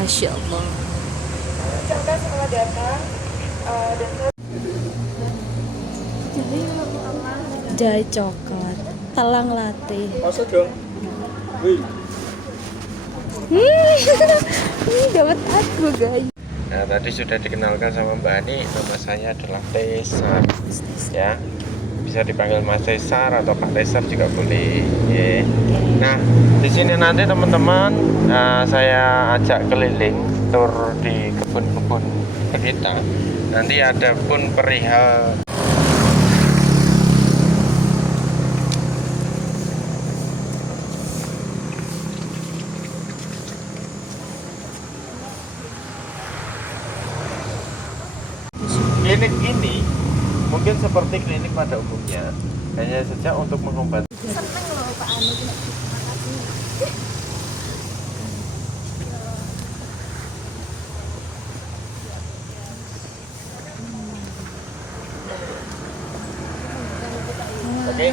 Masya Allah. Ucapkan selamat datang dan Jahe coklat, talang latte. Masuk dong. Wih. Ini dapat aku guys. Nah, tadi sudah dikenalkan sama Mbak Ani, nama saya adalah Tesar. Ya, bisa dipanggil Mas Tesar atau Pak Tesar juga boleh. Ya. Nah, di sini nanti teman-teman, saya ajak keliling tur di kebun-kebun kita. Nanti ada pun perihal klinik ini mungkin seperti klinik pada umumnya, hanya saja untuk mengobati. seneng loh Pak Anu. Oke,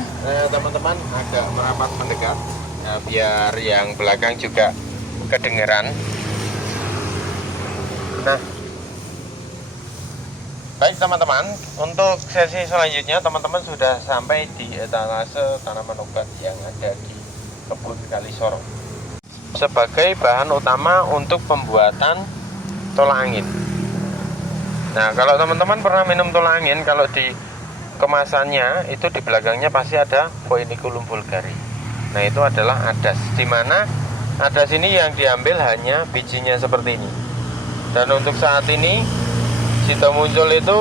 teman-teman agak merapat mendekat, biar yang belakang juga kedengeran. Nah, baik teman-teman, untuk sesi selanjutnya teman-teman sudah sampai di etalase tanaman obat yang ada di kebun Kalisoro sebagai bahan utama untuk pembuatan tolak angin. Nah, kalau teman-teman pernah minum tolak angin, kalau di kemasannya itu di belakangnya pasti ada Foeniculum vulgare. Nah, itu adalah adas, di mana adas ini yang diambil hanya bijinya seperti ini. Dan untuk saat ini Sito muncul itu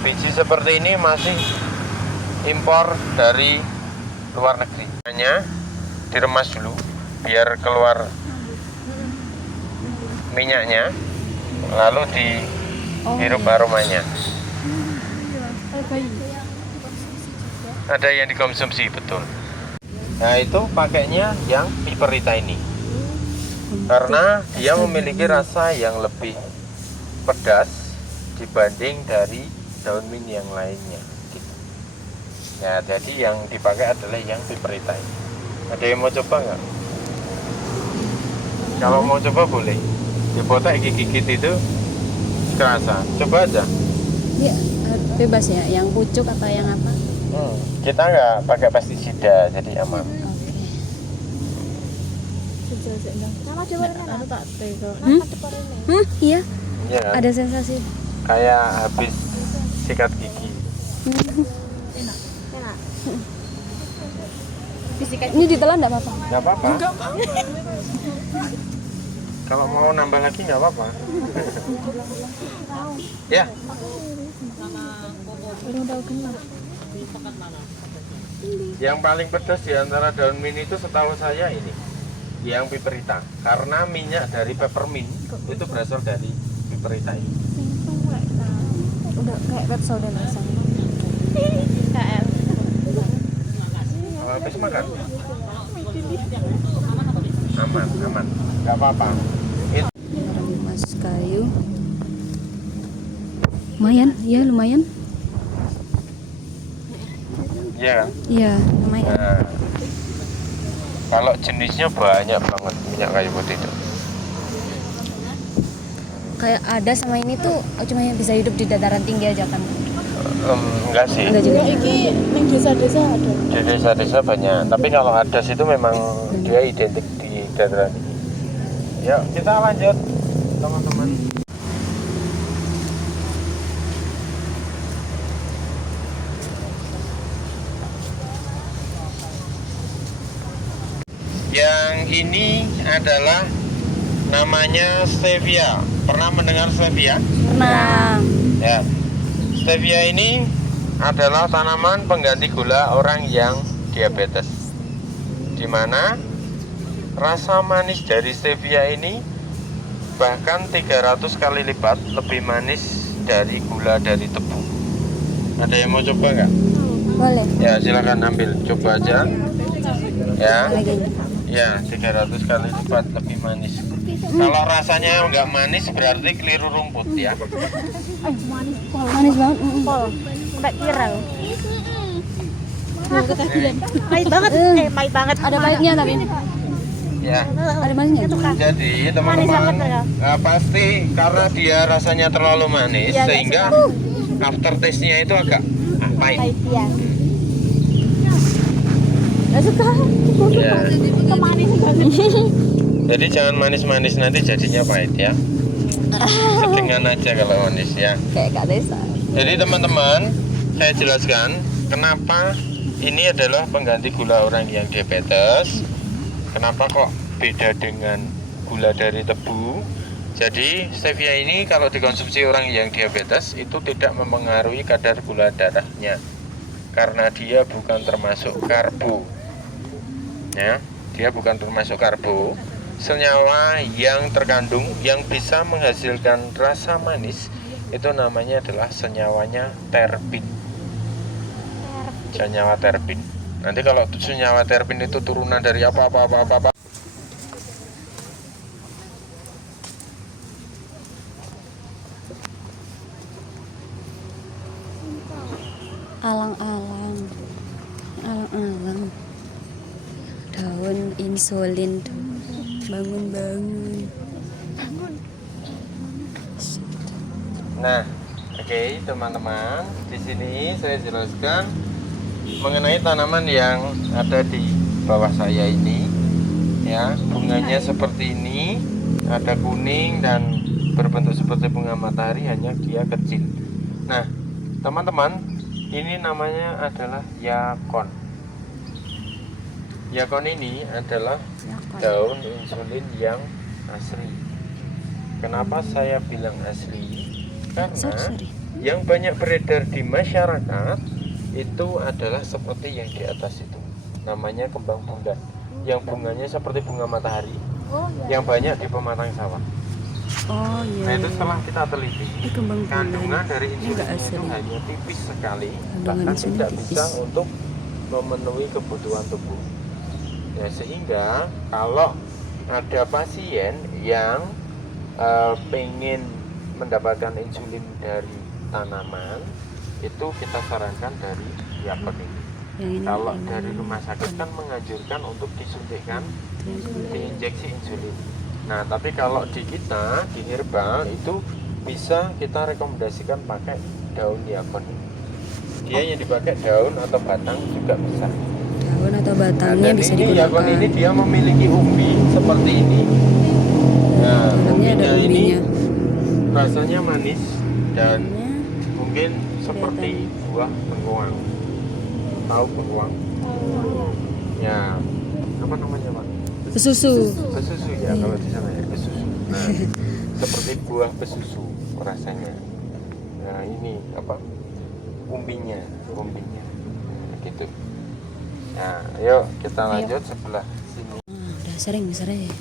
biji seperti ini masih impor dari luar negeri. Hanya diremas dulu biar keluar minyaknya, lalu dihirup aromanya. Ada yang dikonsumsi, betul. Nah, itu pakainya yang piperita ini karena dia memiliki rasa yang lebih pedas dibanding dari daun mint yang lainnya gitu. Ya, jadi yang dipakai adalah yang piperita ini. Ada yang mau coba nggak? Kalau mau coba boleh dipotek, gigit itu kerasa, coba aja. Ya, bebas ya, yang pucuk atau yang apa? Kita nggak pakai pestisida, jadi aman. Nama coba Anu tak tega. Nama coba ini. Iya, Iya kan? ada sensasi. Kayak habis sikat gigi. Enak. Ini ditelan enggak apa-apa? Nggak apa-apa. Kalau mau nambah lagi nggak apa-apa. Ya. Udah kenal. Yang paling pedas di antara daun mint itu setahu saya ini, yang piperita. Karena minyak dari peppermint itu berasal dari piperita ini. Udah kayak Repsol dan asam. KL. Habis makan? Aman, nggak apa-apa. Mas kayu. Lumayan, iya lumayan. Iya kan? Iya, lumayan. Nah, kalau jenisnya banyak banget minyak kayu putih itu. Kayak ada sama ini tuh cuma yang bisa hidup di dataran tinggi aja kan? Enggak sih. Enggak juga. Iki ning desa-desa ada. Di desa-desa banyak. Tapi kalau adas itu memang dia identik di dataran tinggi. Ya, kita lanjut teman-teman. Yang ini adalah namanya stevia. Pernah mendengar stevia? Nah, Ya. Stevia ini adalah tanaman pengganti gula orang yang diabetes. Di mana rasa manis dari stevia ini bahkan 300 kali lipat lebih manis dari gula dari tebu. Ada yang mau coba nggak? boleh. Ya, silakan ambil, coba aja. Ya. Lagi. Ya, 300 kali lipat lebih manis. Kalau rasanya nggak manis berarti keliru rumput ya. Manis banget. Pol. Mbak Kirang. Pahit banget. Pahit banget. Ada pahitnya tapi. Ya. Ada manisnya. Jadi Manis teman-teman, banget, ya? pasti karena dia rasanya terlalu manis Iya, sehingga aftertaste-nya itu agak pahit. Pahit ya. Gak suka. Ya. Kemanis banget. Jadi jangan manis-manis, nanti jadinya pahit ya. Sedengan aja kalau manis ya. Kayak Kak Desa. Jadi teman-teman, saya jelaskan kenapa ini adalah pengganti gula orang yang diabetes. Kenapa kok beda dengan gula dari tebu? Jadi stevia ini kalau dikonsumsi orang yang diabetes itu tidak mempengaruhi kadar gula darahnya karena dia bukan termasuk karbo. Ya, dia bukan termasuk karbo. Senyawa yang terkandung yang bisa menghasilkan rasa manis itu namanya adalah senyawanya terpin. Senyawa terpin. Nanti kalau senyawa terpin itu turunan dari apa. Alang-alang. Alang-alang. Daun insulin tuh. Bangun-bangun. Nah, oke teman-teman, di sini saya jelaskan mengenai tanaman yang ada di bawah saya ini. Ya, bunganya seperti ini, ada kuning dan berbentuk seperti bunga matahari, hanya dia kecil. Nah, teman-teman, ini namanya adalah yakon. Yakon ini adalah daun insulin yang asli. Kenapa saya bilang asli? Karena yang banyak beredar di masyarakat itu adalah seperti yang di atas itu. Namanya kembang bulan. Yang bunganya seperti bunga matahari. Yang banyak di pematang sawah. Oh iya. Nah, itu setelah kita teliti, kembang bulan. kandungan dari insulin Enggak itu asli. hanya tipis sekali, Kandungan bahkan insulin tidak tipis. bisa untuk memenuhi kebutuhan tubuh. Ya, sehingga kalau ada pasien yang pengen mendapatkan insulin dari tanaman, itu kita sarankan dari yakon ini. Kalau dari rumah sakit kan menganjurkan untuk disuntikkan, diinjeksi insulin. Nah, tapi kalau di kita di herbal itu bisa kita rekomendasikan pakai daun yakon ini. Dia yang dipakai daun atau batang juga bisa. Daun atau batangnya Dan bisa ini digunakan. yakon ini dia memiliki umbi seperti ini. Nah, Dalamnya ada umbinya ini umbinya. rasanya manis dan Dalamnya mungkin seperti buah bengkoang. Tahu bengkoang? Ya, apa namanya Pak? besusu. Besusu ya, kalau di sana ya besusu. Nah, seperti buah besusu rasanya. Nah, ini apa? Umbinya. Gitu. Nah, yuk kita lanjut sebelah sini. Udah sering ya.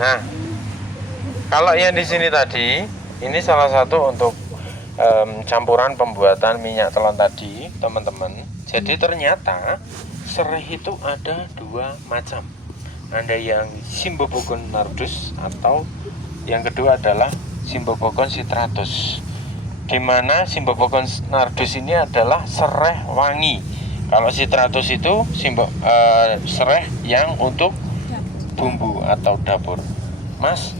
Nah, kalau yang di sini tadi, ini salah satu untuk campuran pembuatan minyak telon tadi, teman-teman. Jadi ternyata serai itu ada dua macam. Ada yang Cymbopogon nardus atau yang kedua adalah Cymbopogon citratus. Di mana Cymbopogon nardus ini adalah serai wangi. Kalau citratus itu serai yang untuk bumbu atau dapur. Mas,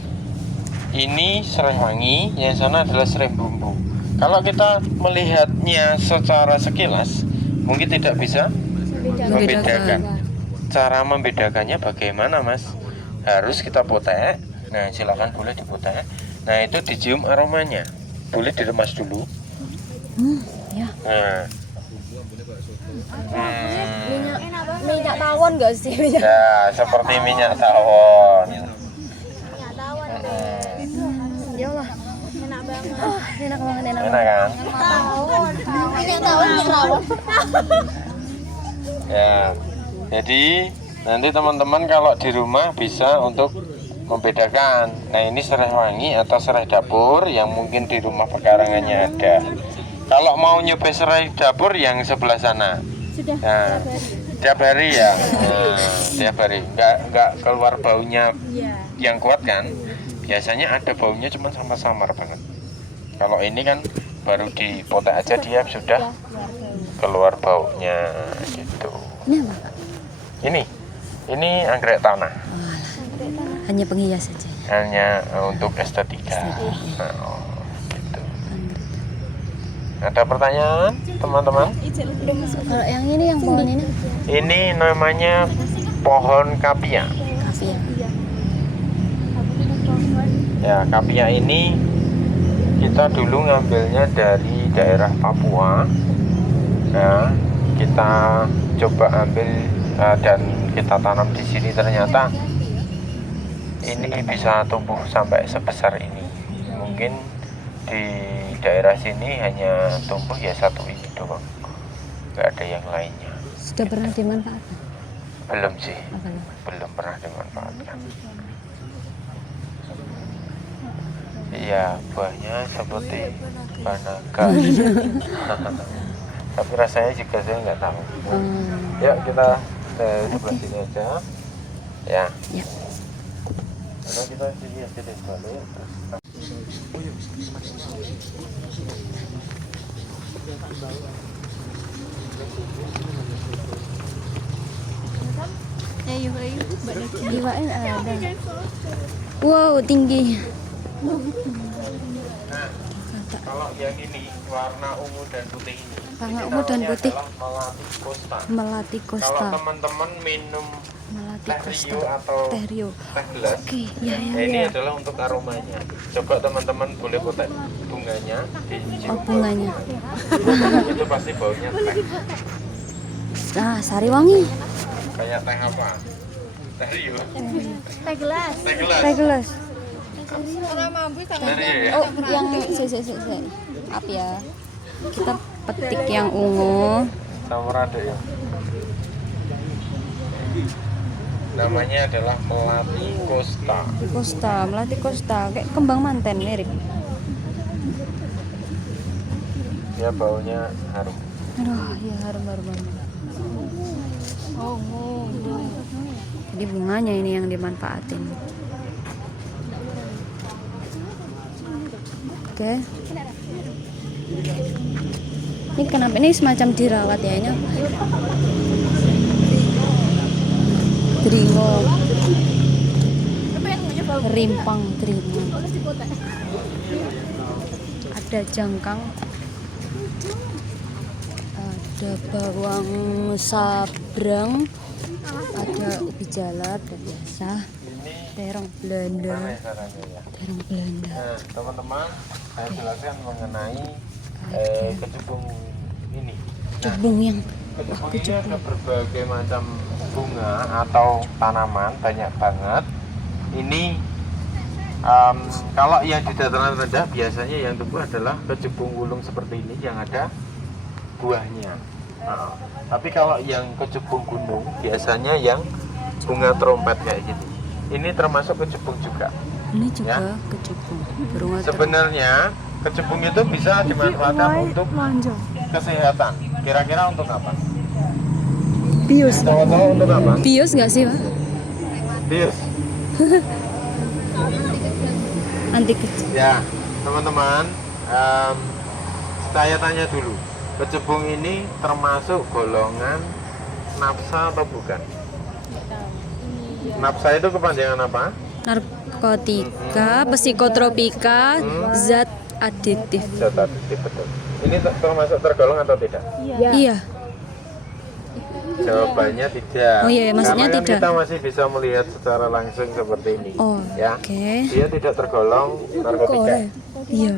ini serai wangi, yang sana adalah serai bumbu. Kalau kita melihatnya secara sekilas, mungkin tidak bisa membedakan. Cara membedakannya bagaimana, Mas? Harus kita potek. Nah, silakan boleh dipotek. Nah, itu dicium aromanya. Boleh diremas dulu. Ya. Nah. Minyak tawon gak sih? Ya, seperti minyak tawon. Ya Allah. Enak banget. Enak banget, enak Enak kan? Minyak tawon. Ya. Jadi nanti teman-teman kalau di rumah bisa untuk membedakan. Nah, ini serai wangi atau serai dapur yang mungkin di rumah pekarangannya ada. Kalau mau nyoba serai dapur yang sebelah sana. Sudah. Nah, tiap hari ya. Nah, tiap hari. Enggak keluar baunya Iya. yang kuat kan? Biasanya ada baunya cuma samar-samar banget. Kalau ini kan baru dipotek aja dia sudah keluar baunya gitu. Ini apa Kak? Ini anggrek tanah. Walah, hanya penghias saja. Hanya untuk estetika. Nah, gitu. Ada pertanyaan teman-teman? Kalau yang ini, yang pohon ini Ini namanya pohon kapia. kapia. Ya, kapia ini kita dulu ngambilnya dari daerah Papua. Nah, kita coba ambil dan kita tanam di sini, ternyata ini bisa tumbuh sampai sebesar ini. Mungkin di daerah sini hanya tumbuh ya satu ini doang, nggak ada yang lainnya. Sudah pernah dimanfaatkan? Belum sih, Apa loh? belum pernah dimanfaatkan. Iya, buahnya seperti banaga. Tapi rasanya juga saya nggak tahu. Yuk kita sebelah sini aja. Ya. Ya. Karena kita sini aja deh balik. Iwain ada. Wow, tinggi. Nah, kalau yang ini warna ungu dan putih ini, Warna ini ungu dan namanya putih. adalah Melati Costa. Melati Kalau Costa. teman-teman minum Melati teh Costa. Rio atau Teh Rio. teh gelas, Oke, ya ya ini ya. adalah untuk aromanya. Coba teman-teman boleh potek bunganya dicium. Oh, bunganya. Itu pasti baunya teh. Nah, sari wangi. Kayak teh apa? Teh Rio. Teh gelas. Teh gelas. Teh gelas. Teh Rio ya. Oh, yang si. Maaf ya. Kita petik yang ungu. Samurai ya. Namanya adalah Melati Costa. Costa, Melati Costa, kayak kembang manten mirip. Ya baunya harum. Aduh, ya harum banget. Jadi bunganya ini yang dimanfaatin. Oke. Ini kenapa ini semacam dirawat ya ini? Dringo. Rimpang dringo. Ada jangkang. Ada bawang sabrang. Ada ubi jalar dan biasa. Terong Belanda. Gimana ya caranya ya? Terong Belanda. Nah, teman-teman, saya jelaskan mengenai kecubung ini. Cubung yang Kecubung ini ada berbagai macam bunga atau tanaman, banyak banget. Ini kalau yang di dataran rendah biasanya yang tumbuh adalah kecubung wulung seperti ini yang ada buahnya. Nah, tapi kalau yang kecubung gunung biasanya yang bunga trompet kayak gini. Ini termasuk kecubung juga. ini juga Ya. kecubung. Berunga Sebenarnya kecubung itu bisa dimanfaatkan untuk kesehatan. Kira-kira untuk apa? bius. Tahu-tahu untuk apa? Bius nggak sih, Pak? Bius. Anti kecil. Ya, teman-teman, saya tanya dulu. Kecubung ini termasuk golongan nafsa atau bukan? Nafsa itu kepanjangan apa? Narkotika, psikotropika, zat adiktif. Zat adiktif, betul. Ini termasuk tergolong atau tidak? Iya. Jawabannya tidak. Oh iya, maksudnya karena kan tidak. kita masih bisa melihat secara langsung seperti ini. Oh, Ya, oke. dia tidak tergolong narkotika. Iya.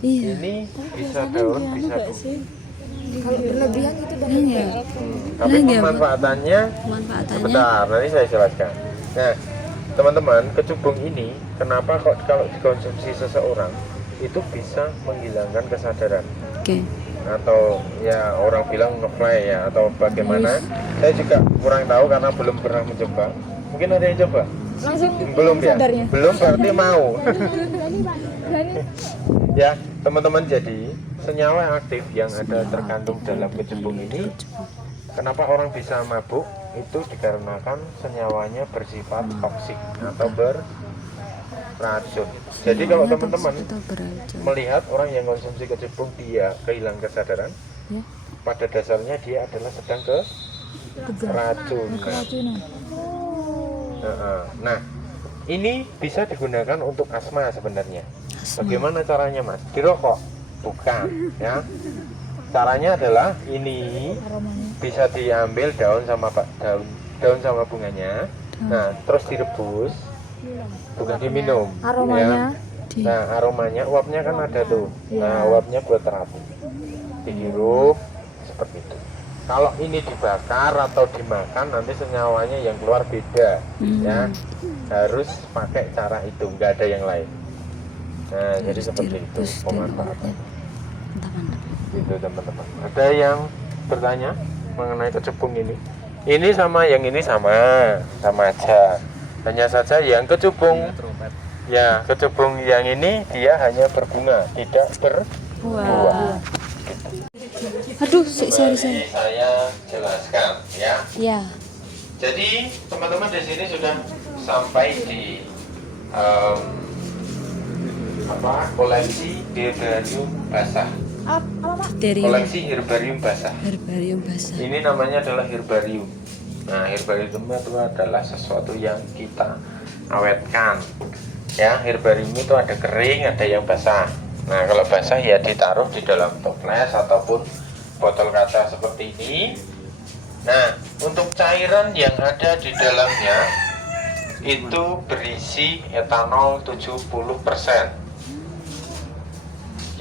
Iya. Ini bisa daun, bisa bunga. Kalau berlebihan itu Iya. Tapi Iya, Bu. pemanfaatannya Manfaatannya sebentar, nanti saya jelaskan. Nah, teman-teman, kecubung ini kenapa kok kalau dikonsumsi seseorang itu bisa menghilangkan kesadaran oke. atau ya orang bilang ngefly ya atau bagaimana? Saya juga kurang tahu karena belum pernah mencoba. Mungkin ada yang coba? langsung Belum ya? Belum berarti mau. Ya, teman-teman, jadi senyawa aktif yang ada terkandung dalam kecubung ini, kenapa orang bisa mabuk? Itu dikarenakan senyawanya bersifat toksik atau beracun. Jadi kalau teman-teman Itu beracun. melihat orang yang konsumsi kecubung dia kehilangan kesadaran, Ya. pada dasarnya dia adalah sedang keracunan. Nah, ini bisa digunakan untuk asma sebenarnya. Bagaimana caranya, Mas? Dirokok? Bukan, ya. Caranya adalah ini bisa diambil daun sama bunganya. Nah, terus direbus, bukan diminum. Aromanya. Ya. Nah, aromanya, uapnya kan ada tuh. Nah, uapnya buat terapi. Dihirup seperti itu. Kalau ini dibakar atau dimakan, nanti senyawanya yang keluar beda, ya. Harus pakai cara itu, nggak ada yang lain. Nah, jadi seperti itu pemanfaatannya. Itu teman-teman. Ada yang bertanya mengenai kecubung ini? Ini sama yang ini sama aja. Hanya saja yang kecubung, ya kecubung yang ini dia hanya berbunga, tidak berbuah. Aduh, sorry. Saya jelaskan, ya. Ya. Jadi teman-teman di sini sudah sampai di koleksi herbarium basah. Koleksi herbarium basah. Ini namanya adalah herbarium. Nah, herbarium itu adalah sesuatu yang kita awetkan. Ya, herbarium itu ada kering, ada yang basah. Nah, kalau basah ya ditaruh di dalam toples ataupun botol kaca seperti ini. Nah, untuk cairan yang ada di dalamnya itu berisi etanol 70%.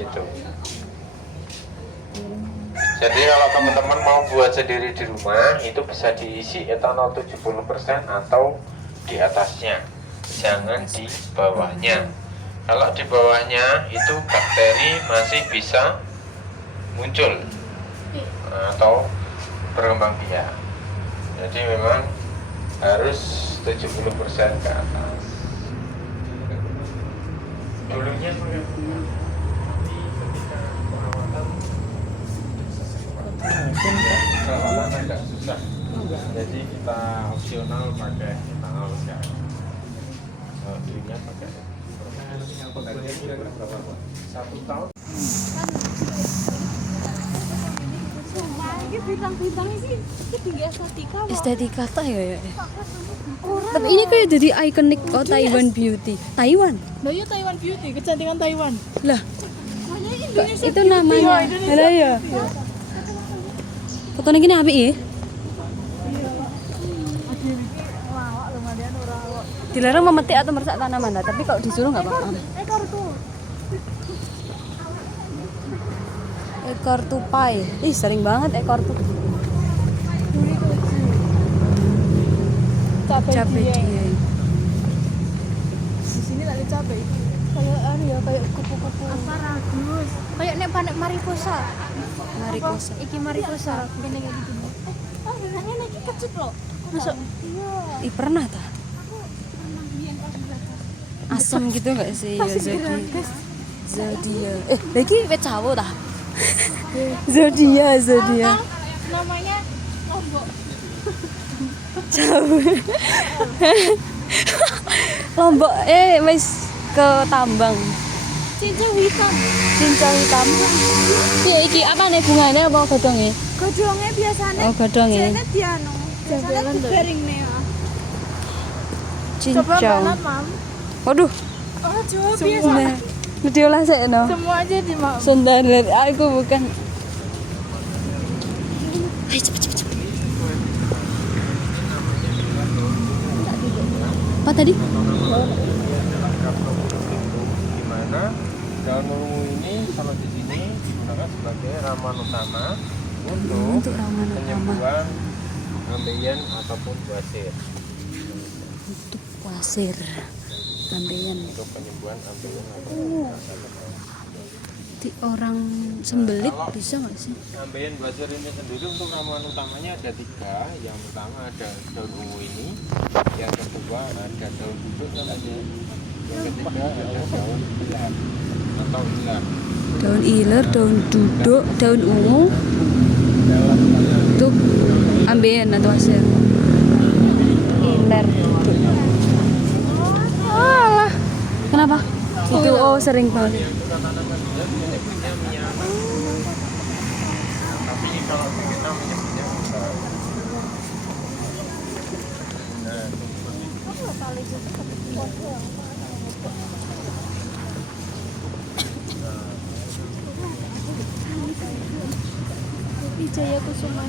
Gitu. Jadi kalau teman-teman mau buat sendiri di rumah, itu bisa diisi etanol 70% atau di atasnya. Jangan di bawahnya. Kalau di bawahnya itu bakteri masih bisa muncul atau berkembang biak. Jadi memang harus 70% ke atas. Dulunya perawatan agak susah. Jadi kita opsional pakai etanol sekarang. Dulunya pakai berapa? 1 tahun. Bintang-bintangnya sih tinggi Estetika tak ya. Tapi ini kayak jadi ikonik Taiwan Beauty. Taiwan. Nah, ya Taiwan Beauty, kecantikan Taiwan. Lah, Indonesia itu namanya. Ada ya. Fotonya gini apik ya? Dilarang memetik atau merusak tanaman, tapi kalau disuruh nggak apa-apa. Ekor tupai. Ih, sering banget ekor tupai. Cabai dieng. Di sini lagi cabai. Kayak ya, kayak kupu-kupu. Asparagus. Kayak nek panek mariposa. Mariposa. Iki mariposa. Kene kayak gitu. Oh, benangnya lagi kecut loh. Masuk. Iya. Ih, pernah tak? Asam gitu nggak sih? Ya, Zodia. Lagi wet cawo tak? Zodia. Namanya lombok. Cawo. Lombok wis ke tambang. Cincau hitam. Iya, iki apa nih bunganya apa godongnya? Godongnya biasanya. Oh, godongnya. Biasanya dianu. Biasanya digaring nih. Coba Cincau. banget, Mam. Waduh. Oh, coba biasa. Diolah sih no. Semua aja di Mam. Sundar aku bukan. Ayo cepet. Apa tadi? Gimana daun ungu ini kalau di sini digunakan sebagai ramuan utama untuk ramuan utama. penyembuhan ambeien ataupun wasir. Untuk wasir. Ambeien. Untuk penyembuhan ambeien ataupun Di orang sembelit bisa nggak sih? ambeien wasir ini sendiri untuk ramuan utamanya ada 3. Yang pertama ada daun ungu ini, yang kedua ada daun duduk namanya, yang ketiga ada daun ilar atau ilar. Daun iler, daun duduk, daun ungu untuk ambeien atau wasir. Iler. Alah. Kenapa? Itu sering banget. Tapi kalau kita menyebutnya Wijaya Kusuma.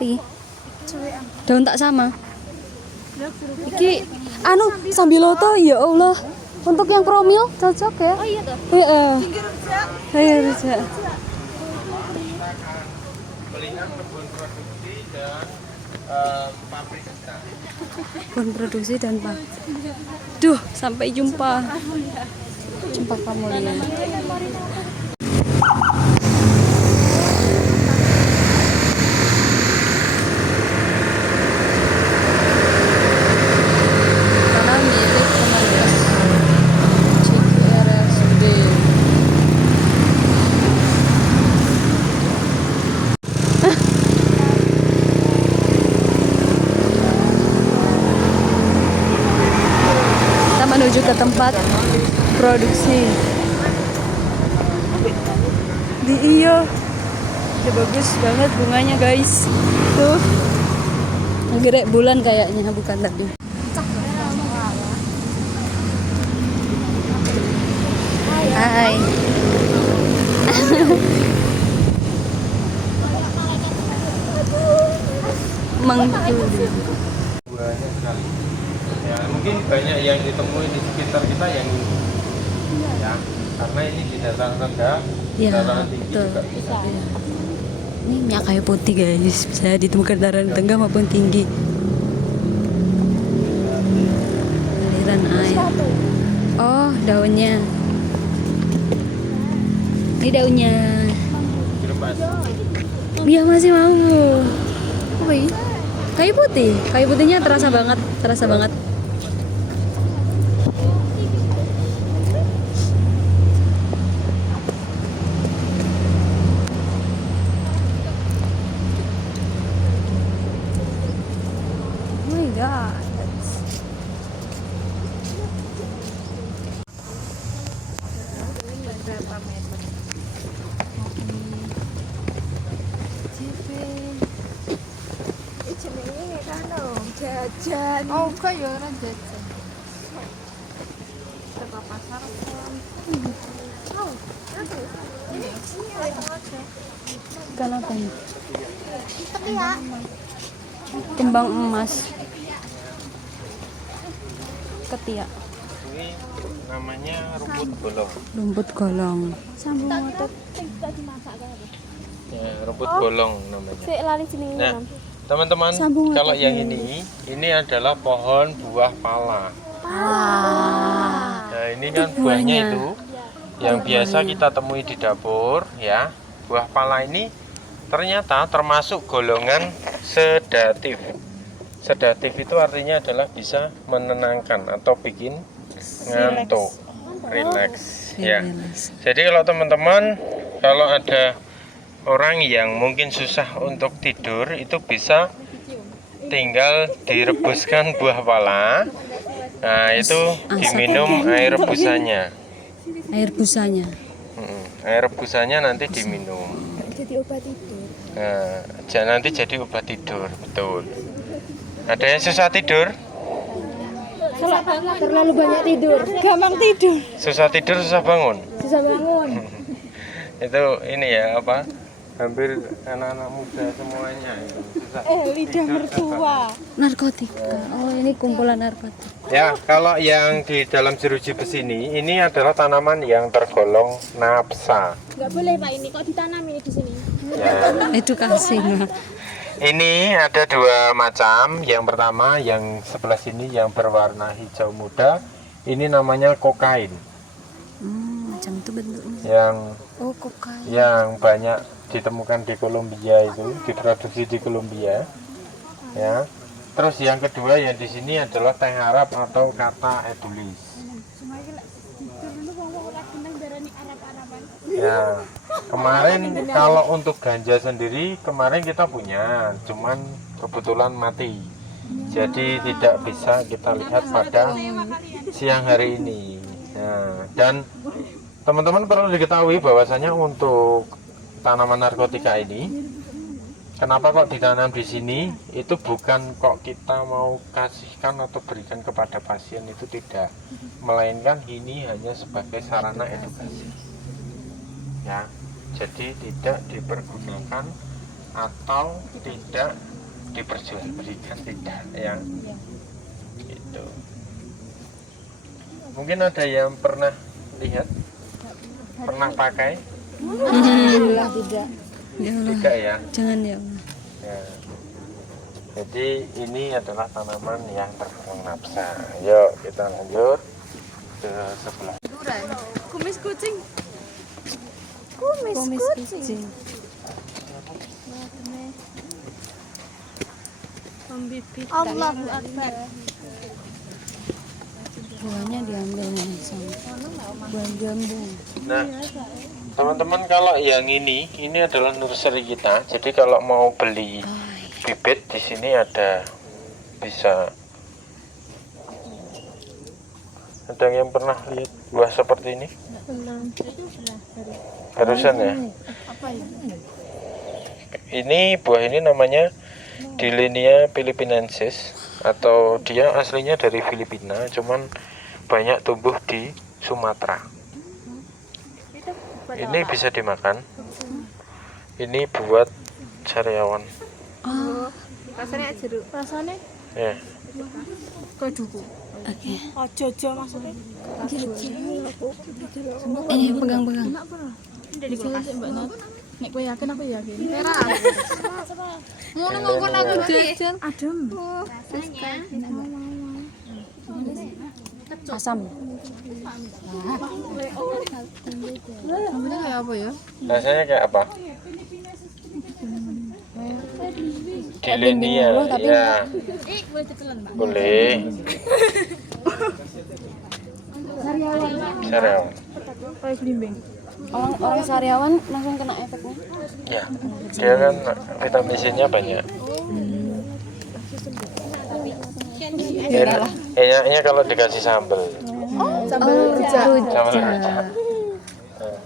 Pi. Daun tak sama. Iki anu sambiloto ya Allah. Untuk yang promil cocok ya. Oh iya toh. Iya. Pinggir rujak. Iya rujak. Melihat kebun produksi dan pabrik kita. Kebun produksi dan pak. Duh, sampai jumpa. Jumpa Pamulia. Tanah milik Kemendes CKRSD. Kita menuju ke tempat produksi. Di iyo. Udah bagus banget bunganya guys. Tuh. Gerek bulan kayaknya bukan tadi. Hai. Mengkudu. Banyak sekali. Ya, mungkin banyak yang ditemui di sekitar kita yang ini. Ya, karena ini di dataran rendah, Ya, dataran tinggi betul. juga bisa. Ini minyak kayu putih guys, bisa ditemukan dataran tengah maupun tinggi. Aliran air. Oh, daunnya. Ini daunnya. Direpas. Iya masih mau. Apa ini? Kayu putih. Kayu putihnya terasa banget, terasa banget. Oh my god. Berapa meter? Jenenge kan jajan. Oh, kok ya ora jajan. Teko pasar kan. Oh, ini Ikan apa ini? ya. Kembang emas. Ketiak. Ini namanya rumput bolong. Rumput golong. Sambung motor sing tadi masak kan. Ya, rumput bolong namanya. Sik lali jenenge. Nah, teman-teman, Sambung kalau motornya. yang ini adalah pohon buah pala. Ah. Nah, ini kan Itu buahnya buahnya. itu yang biasa kita temui di dapur, ya. Buah pala ini ternyata termasuk golongan sedatif. Sedatif itu artinya adalah bisa menenangkan atau bikin ngantuk, relax, ya. Jadi kalau teman-teman, kalau ada orang yang mungkin susah untuk tidur, itu bisa tinggal direbuskan buah pala. Nah, itu diminum air rebusannya. Air busanya. Air rebusannya nanti diminum. Jadi obat tidur. Nah, nanti jadi obat tidur, betul. Ada yang susah tidur? Terlalu banyak tidur. Gampang tidur. Susah tidur, susah bangun. Susah bangun. Itu ini ya apa? Hampir anak-anak muda semuanya itu susah. Lidah mertua. Narkotika. Oh, ini kumpulan narkotika. Ya, kalau yang di dalam jeruji besi ini adalah tanaman yang tergolong napsa. Enggak boleh Pak ini kok ditanam ini di sini. Ya. Edukasi. Nah. Ini ada dua macam. Yang pertama yang sebelah sini yang berwarna hijau muda, ini namanya kokain. Macam itu bentuknya. Oh, kokain. Yang banyak ditemukan di Kolombia itu, diproduksi di Kolombia. Ya. Terus yang kedua yang di sini adalah teh Arab atau kata edulis. Ya, kemarin kalau untuk ganja sendiri kemarin kita punya, cuman kebetulan mati. Jadi tidak bisa kita lihat pada siang hari ini. Nah, dan teman-teman perlu diketahui bahwasanya untuk tanaman narkotika ini Kenapa kok ditanam di sini? Itu bukan kok kita mau kasihkan atau berikan kepada pasien, itu tidak, melainkan ini hanya sebagai sarana edukasi. Ya, jadi tidak dipergunakan atau tidak diperjualbelikan, tidak ya. Itu. Mungkin ada yang pernah lihat, pernah pakai? Alhamdulillah tidak. Ya Allah, Tidak ya. jangan ya Allah. Ya. Jadi ini adalah tanaman yang tergolong nafsa. Yuk kita lanjut ke sebelah. Kumis kucing. Kumis kucing. Allahu Akbar. Buahnya diambil langsung. Buah jambu. Nah, teman-teman, kalau yang ini adalah nursery kita. Jadi kalau mau beli bibit di sini ada, bisa. Ada yang pernah lihat buah seperti ini? Barusan ya. Apa ini? Ini buah ini namanya Dillenia philippinensis, atau dia aslinya dari Filipina, cuman banyak tumbuh di Sumatera. Ini bisa dimakan. Ini buat sariawan. Oh, Rasanya jeruk. Rasanya Ya. kayak duku. oke. Jojo maksudnya. Ini pegang-pegang. Dari kulkas Mbak Not. Nek kowe yakin aku yakin. Tera. Ngono ngongkon aku jajan. Adem. Asam. Namanya kayak apa ya? Rasanya kayak apa? Dillenia. Ya. Boleh. Sariawan. Kayak belimbing. Orang sariawan langsung kena efeknya. Ya. Dia kan vitamin C-nya banyak. Enaknya kalau dikasih sambal. Sambal rujak. Sambal rujak.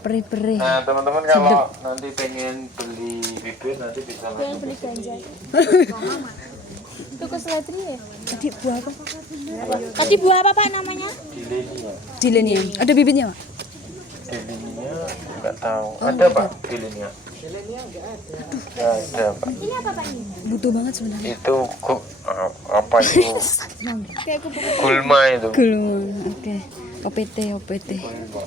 Perih-perih. Nah, teman-teman kalau nanti pengen beli bibit nanti bisa langsung beli Tuku seledri ya? Tadi buah apa? Tadi buah apa Pak namanya? Dillenia. Dillenia. Ada bibitnya, Pak? Dillenia nggak tahu. Ada Pak Dillenia? Nggak ada Pak. Ini apa Pak ini? Butuh banget sebenarnya. Itu apa itu? Kayak kupu-kupu. Gulma itu. Gulma. Oke. OPT. Gulma.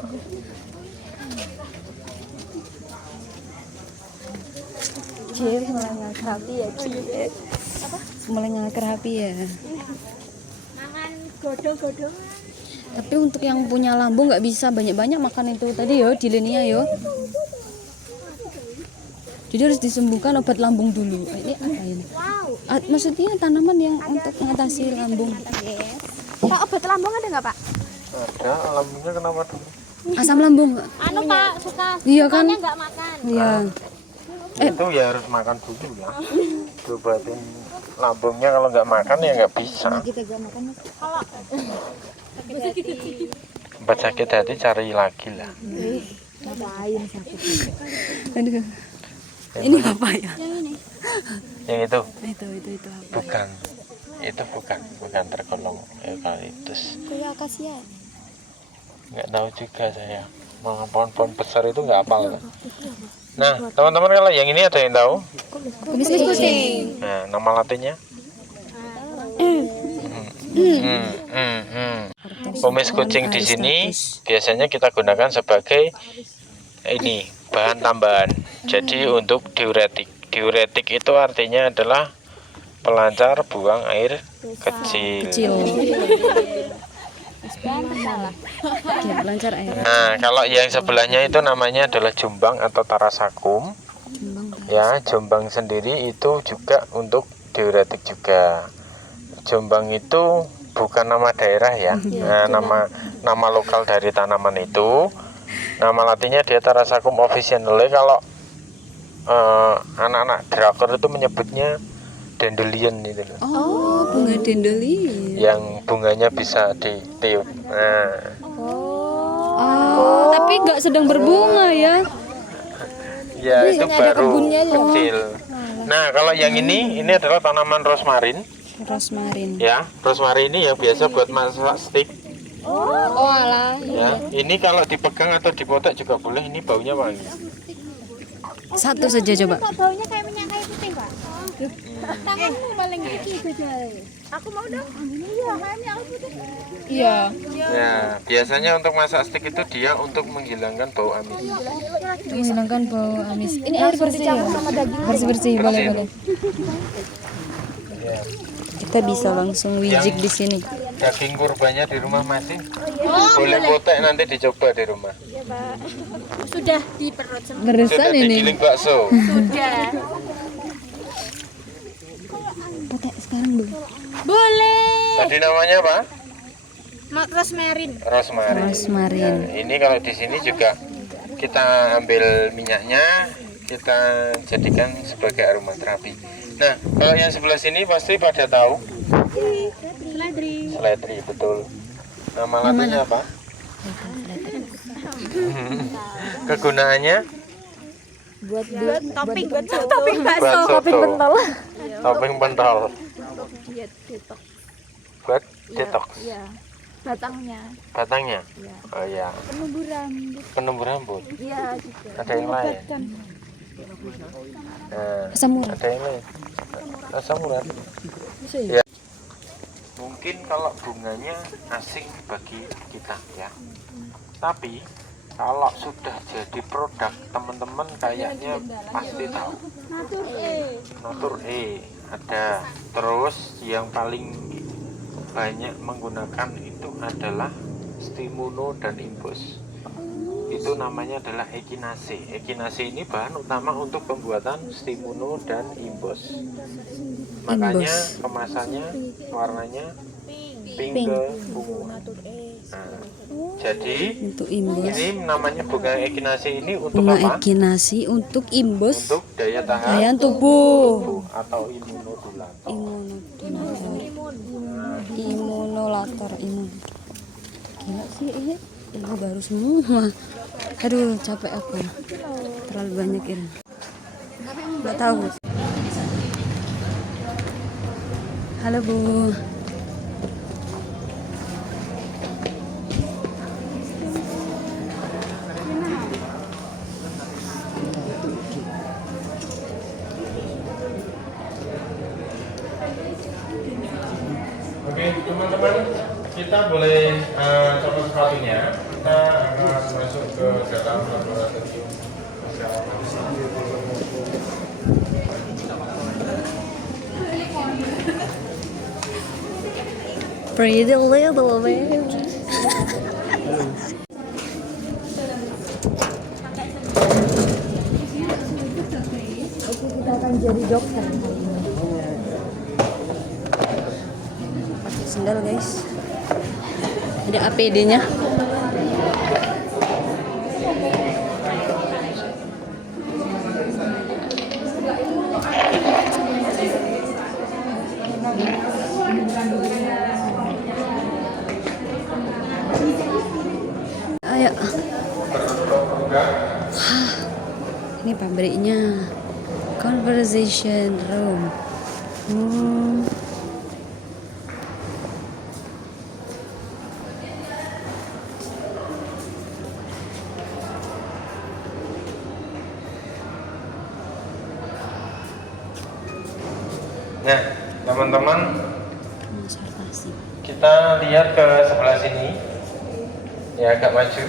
Cie, semuanya kerapi ya, Cie. Apa? Semuanya kerapi ya. Mangan godong-godong. Tapi untuk yang punya lambung nggak bisa banyak-banyak makan itu tadi yo, Dillenia yo. Jadi harus disembuhkan obat lambung dulu. Ini apa ini? Wow. Maksudnya tanaman yang untuk mengatasi lambung. Pak obat lambung ada nggak Pak? Ada, lambungnya kenapa dulu? Asam lambung nggak? Anu Pak suka. Iya kan? Sukanya nggak makan. Iya. Itu ya harus makan dulu ya. Diobatin lambungnya, kalau nggak makan ya nggak bisa. Kita gak makan. Kalau Obat sakit hati cari lagi lah. ngapain sakit? Aduh. Ini apa ya? Yang itu Itu apa? bukan. Itu bukan tergolong eukaliptus. Kayak akasia. Nggak tahu juga saya. Malah pohon-pohon besar itu nggak hafal. Nah, teman-teman, kalau yang ini ada yang tahu? Kumis kucing. Nah, nama latinnya? Kumis kucing di sini biasanya kita gunakan sebagai ini bahan tambahan. Jadi untuk diuretik. Diuretik itu artinya adalah pelancar buang air kecil. Ya, lancar air. Nah, kalau yang sebelahnya itu namanya adalah jumbang atau tarasakum. Ya, jombang sendiri itu juga untuk diuretik juga. Jombang itu bukan nama daerah ya. Nah, nama lokal dari tanaman itu. Nama latinnya dia Tarasakum officinale. Kalau anak-anak drakor itu menyebutnya dandelion itu loh. Oh, bunga dandelion. Yang bunganya bisa ditiup. Nah, Oh, tapi nggak sedang berbunga ya. Ya, itu Ada baru kebunnya aja. kecil. Nah, kalau yang ini adalah tanaman rosmarin. Rosmarin. Ya, rosmarin ini yang biasa buat masak steak. Oh alah. Ya, ini kalau dipegang atau dipotong juga boleh. Ini baunya wangi. Satu saja coba. Kok baunya kayak minyak kayu putih, Pak? Tanganmu paling iki saja. Aku mau dong. Iya, kayak minyak kayu putih. Iya. Ya, biasanya untuk masak steak itu dia untuk menghilangkan bau amis. Menghilangkan bau amis. Ini air bersih ya? Bersih-bersih, boleh. Ya. Kita bisa langsung wijik di sini. Daging kurbannya di rumah masih boleh potek, nanti dicoba di rumah. Sudah di perut semua. Sudah Beresan ini. digiling bakso. Sudah. Potek sekarang dulu. Boleh. Tadi namanya apa? Rosmarin. Rosmarin. Rosmarin. Nah, ini kalau di sini juga kita ambil minyaknya, kita jadikan sebagai aromaterapi. Nah, kalau yang sebelah sini pasti pada tahu. Seledri, betul. Nama latinnya apa? Kegunaannya Buat topping topping bakso. buat soto. Topping pentol. Buat detox. Iya. Batangnya. Batangnya? Oh ya. Penumbuh rambut. Penumbuh rambut. Iya juga. Ada yang lain? Nah, Asam urat. ada yang lain? Asam urat. Ya. Mungkin kalau bunganya asing bagi kita ya. Tapi kalau sudah jadi produk, teman-teman kayaknya pasti tahu. Natur E ada. Terus yang paling banyak menggunakan itu adalah Stimuno dan Imbos. Itu namanya adalah Echinacea. Echinacea ini bahan utama untuk pembuatan Stimuno dan Imbos. Makanya kemasannya warnanya pink ke ungu. Nah, jadi Untuk imbos. ini namanya bunga Echinacea ini untuk Bunga apa? Echinacea untuk imbos Untuk daya tahan daya tubuh. tubuh atau imunodulator. Imunolator. Gila sih ini. Ini baru semua. Aduh, capek aku. Terlalu banyak ini. Nggak tahu. Halo Bu. Oke, teman-teman, kita boleh coba sepatunya. Kita akan masuk ke dalam laboratorium. Pretty little baby. Kita akan jadi dokter. Pakai sendal guys. Ada APD-nya. Ayo. Ini pabriknya. Conversation room. Nah, teman-teman, Konservasi. kita lihat ke sebelah sini. Ya, agak maju.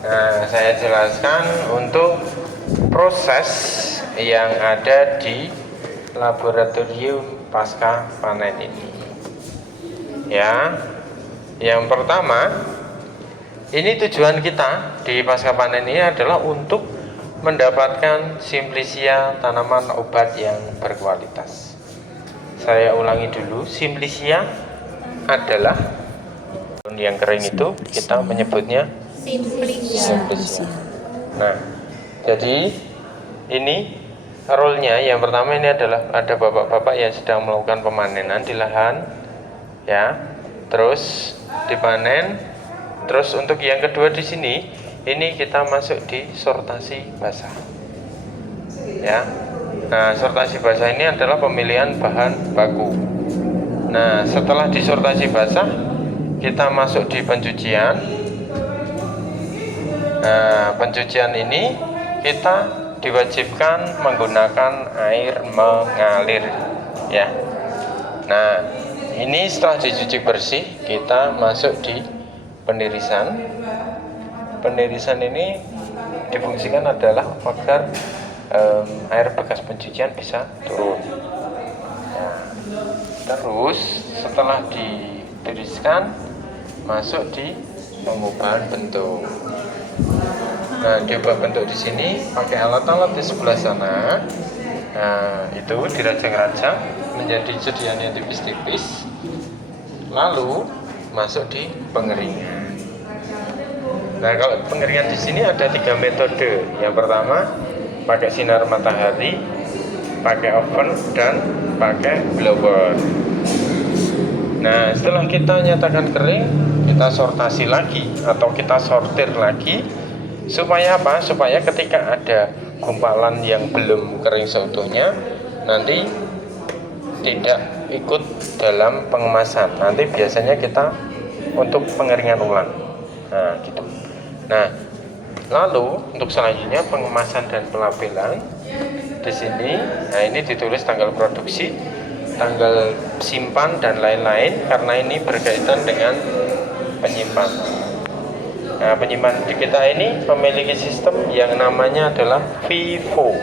Nah, saya jelaskan untuk proses yang ada di laboratorium pasca panen ini. Ya, yang pertama, ini tujuan kita di pasca panen ini adalah untuk mendapatkan Simplicia tanaman obat yang berkualitas. Saya ulangi dulu, Simplicia adalah yang kering itu kita menyebutnya Simplicia. Nah, jadi ini role-nya yang pertama ini adalah ada bapak-bapak yang sedang melakukan pemanenan di lahan, ya, terus dipanen. Terus untuk yang kedua di sini, ini kita masuk di sortasi basah. ya. Nah, sortasi basah ini adalah pemilihan bahan baku. Nah, setelah disortasi basah, kita masuk di pencucian. Nah, pencucian ini kita diwajibkan menggunakan air mengalir, ya. Nah, ini setelah dicuci bersih, kita masuk di penirisan. Penirisan ini difungsikan adalah agar air bekas pencucian bisa turun. Nah, terus setelah ditiriskan, masuk di pengubahan bentuk. Nah, diubah bentuk di sini pakai alat-alat di sebelah sana. Nah, itu dirajang-rajang menjadi sediannya tipis-tipis. Lalu masuk di pengeringan. Nah, kalau pengeringan di sini ada 3 metode. Yang pertama pakai sinar matahari, pakai oven, dan pakai blower. Nah, setelah kita nyatakan kering, kita sortasi lagi atau kita sortir lagi. Supaya apa? Supaya ketika ada gumpalan yang belum kering seutuhnya, nanti tidak ikut dalam pengemasan. Nanti biasanya kita untuk pengeringan ulang. Nah, gitu. Nah, lalu untuk selanjutnya pengemasan dan pelabelan. Di sini, nah ini ditulis tanggal produksi, tanggal simpan dan lain-lain karena ini berkaitan dengan penyimpan. Nah, penyimpan di kita ini memiliki sistem yang namanya adalah FIFO.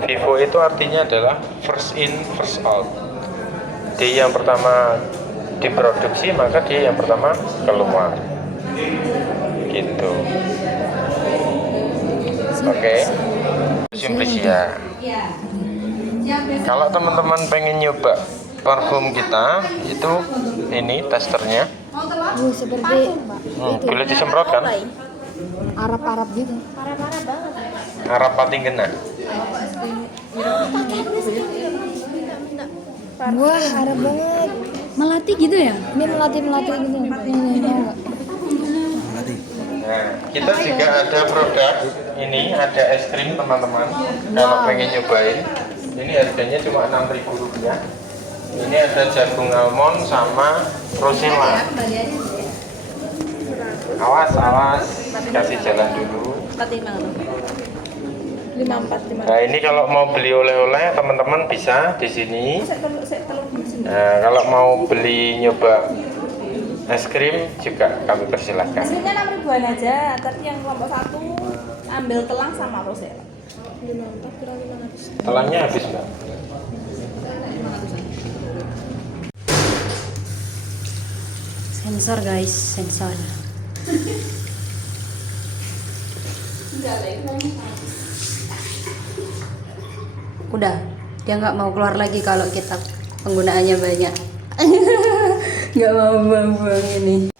FIFO itu artinya adalah first in, first out. Dia yang pertama diproduksi, maka dia yang pertama keluar. Gitu. Oke. Simplicia. Kalau teman-teman pengen nyoba parfum kita, itu ini testernya. Seperti Boleh disemprotkan? Arab-Arab gitu. Arab pating kena. Wah, harap banget. Melati gitu ya? Ini melatih gitu. Nah, kita juga ada produk ini, ada es krim teman-teman. Kalau pengen nyobain, ini harganya cuma Rp6.000. Ini ada jagung almond sama rosella. Awas, kasih jalan dulu. 54. Nah, ini kalau mau beli oleh-oleh teman-teman bisa di sini. Nah, kalau mau beli nyoba es krim juga kami persilahkan. Es krimnya 6.000-an aja, tapi yang kelompok 1 ambil telang sama rosella. 54 kurang 500. Telangnya habis, Mbak. Sensor guys, sensor. Udah, dia nggak mau keluar lagi kalau kita penggunaannya banyak. Nggak mau buang-buang ini.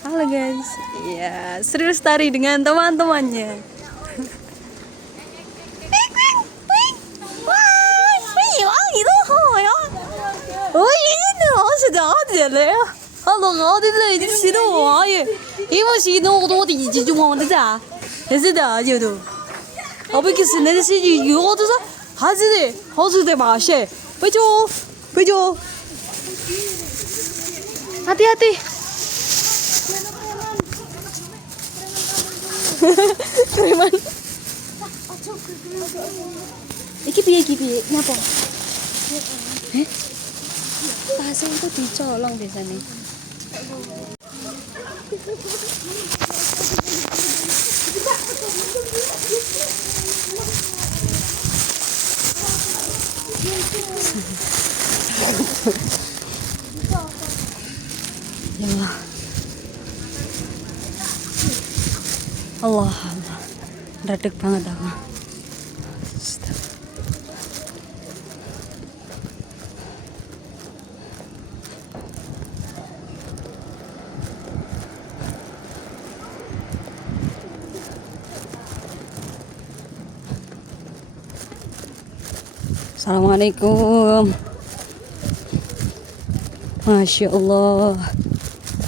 Halo guys, ya Sri Lestari dengan teman-temannya. Hati-hati. Preman. Iki piye nyapa? Tasnya itu dicolong biasanya. Ya Allah. Allah, Allah. Redek banget aku. Assalamualaikum. Masya Allah.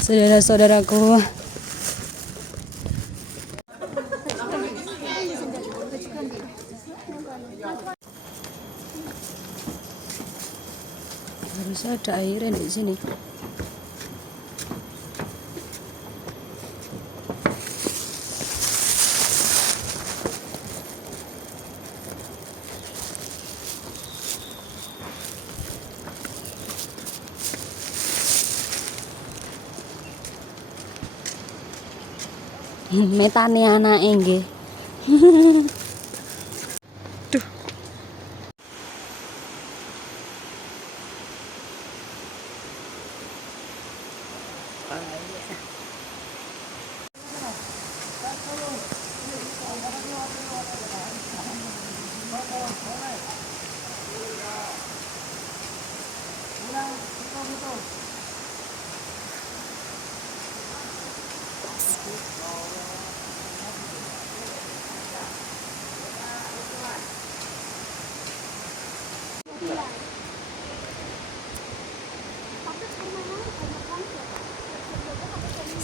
Saudara-saudaraku. Harus ada airnya di sini. Metane anake nggih. Duh.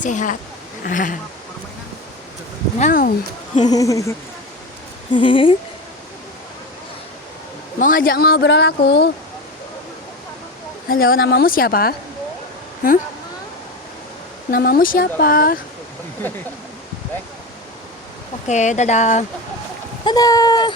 Sehat. No. Mau ngajak ngobrol aku. Halo, namamu siapa? Hah? Namamu siapa? Oke, dadah. Dadah.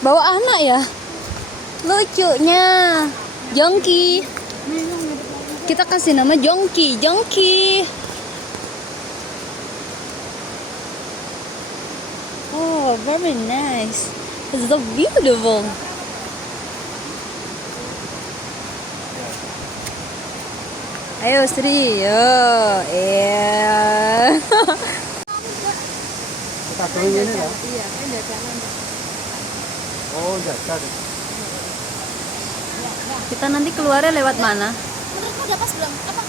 Bawa anak ya? Lucunya. Jongki. Kita kasih nama Jongki. Jongki. Oh, very nice. It's so beautiful. Ayo Sri, yo, iya. Kita turun ini ya? Iya, kan jajanan. Oh, jajan. Kita nanti keluarnya lewat mana? Menurutmu udah pas belum? Apa?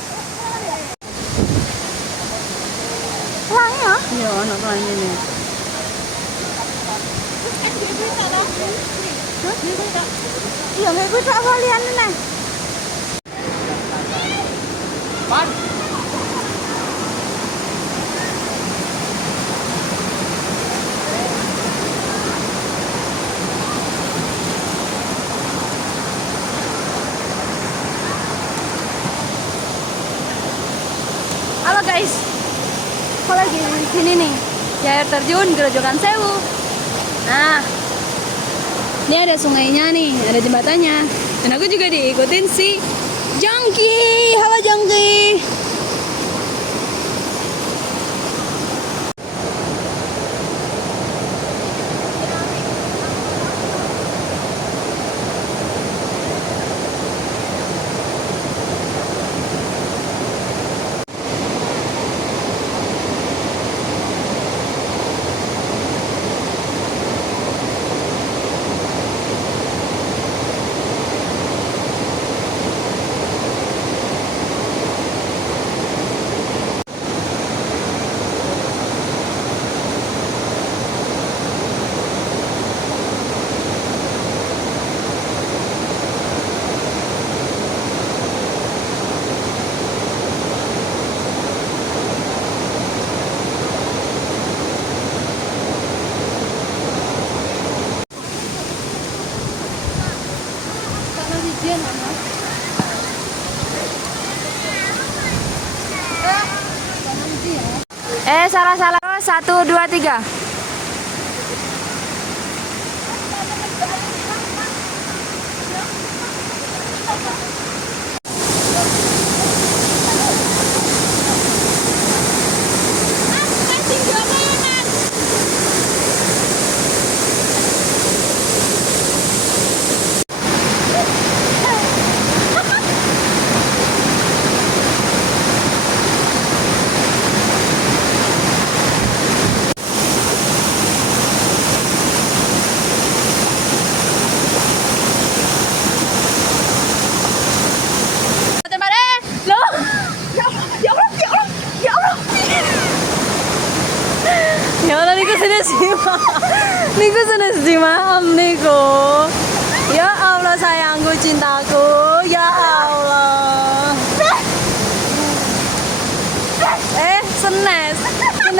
Pelangi ya? Iya, anak pelangi nih. Iya, nggak gue tak kalian nih. Halo guys, aku lagi di sini nih, di air terjun Grojogan Sewu. Nah, ini ada sungainya nih, ada jembatannya, dan aku juga diikutin si Jongki. Halo Jongki. Salah-salah. 1, 2, 3. Ini sih niku seneng sih maam niku. Ya Allah sayangku cintaku, ya Allah. Senes makan.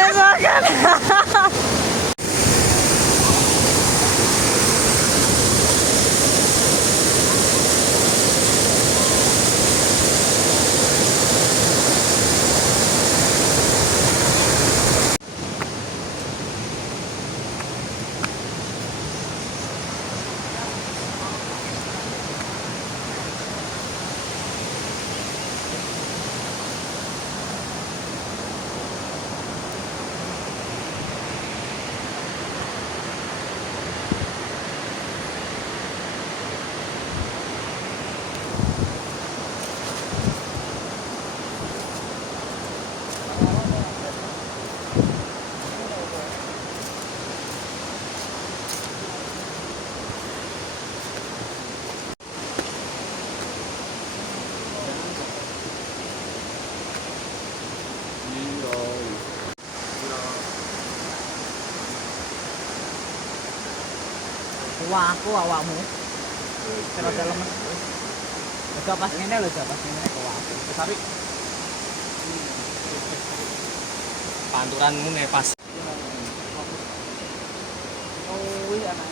Wah, aku awakmu. Terus dalam. Udah pas ngene lho, pas ngene kok aku. Tapi panturanmu nih pas. Oh, iya kan.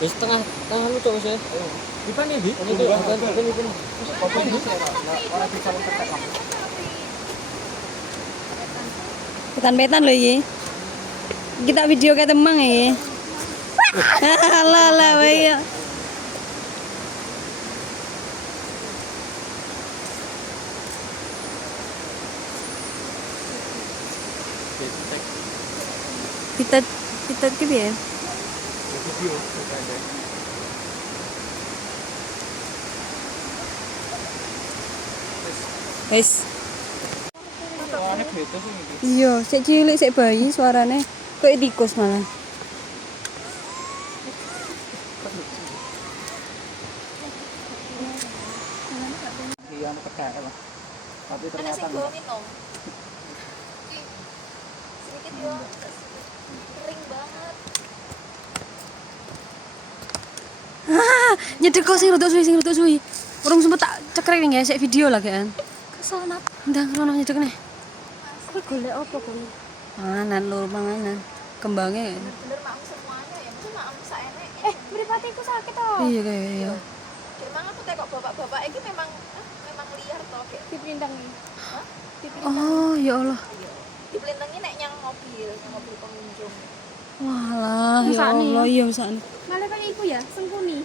Wis tengah lu cok wis. Di mana di? Ini. Petan-petan loh ye. Kita video kayak temang ya. Lah baik. Kita gitu ya. Guys. Iya, sik cilik sik bayi suarane kayak tikus malah. Iya, ketek lah. Tapi ternyata minum. Sedikit yo. Kering banget. Nyedek kok sing rada suwi. Urung sempet tak cekrek ya sik video lah kan. Kesel napa? Ndang rono nyedek nih. Kuwi golek apa kuwi? Panganan lur panganan. Kembangnya. Bener makmu semuanya ya, mesti makmu saene. Mripatiku sakit toh. Iya kayak iya. Emang aku tekok bapak-bapak iki memang liar toh kayak diplintengi. Hah? Oh, ya Allah. Diplintengi nek nyang mobil pengunjung. Walah, ya Allah, iya mesakne. Malah kan iku ya, sengkuni.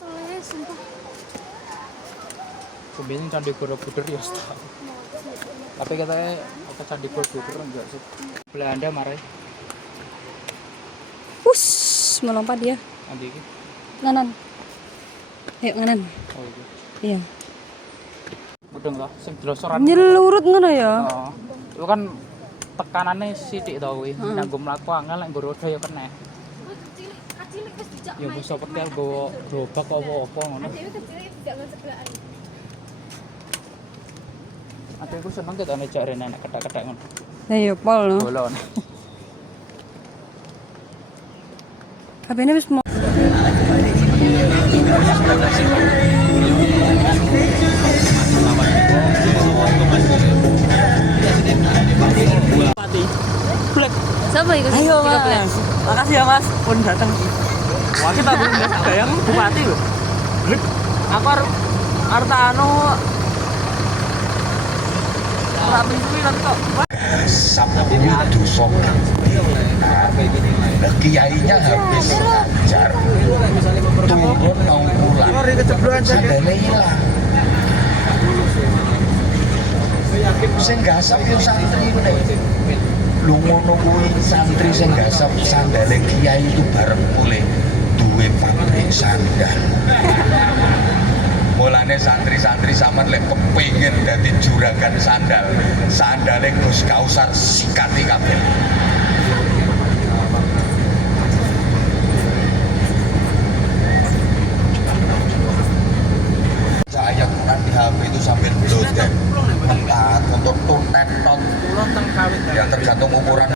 Soleh sumpah. kebiasaan Candi Borobudur ya tahu. Tapi katanya apa Candi Borobudur enggak sih. Belanda marah. Melompat dia. Nanti iki. Nganan. Ayo nganan. Oh iya. Iya. Mudeng lah sing delosoran. Nyelurut ngono ya. Heeh. Itu kan tekanannya sithik to kuwi. Nanggo mlaku angel lek nggo roda ya kena. Kecilik wis dijak. Ya bisa petel go gerobak apa-apa ngono. Dewe kecilik dijak nang sebelahan. Ate aku seneng ket ana jak rene nek ketak-ketak ngono. Lah ya pol no. Bolon. HP-ne wis mau. Siapa ikut? Ayo Mas. Makasih ya Mas pun datang. Wah kita belum bayang bupati loh. Aku arep anu Sabtu dosa gede. Kiainya habis ngajar turun mau pulang sandalnya hilang. Sing gasap yo santrine. Lu ngono kuwi santri sing gasap sandale kiai itu bareng mulai duwe pabrik sandal. Mulane santri-santri sampean lek kepengin dadi juragan sandal, sandale Gus Kausar sikati kabeh. Ayat Quran di HP itu sambil download, entah untuk tuh tetot, ya tergantung ukuran.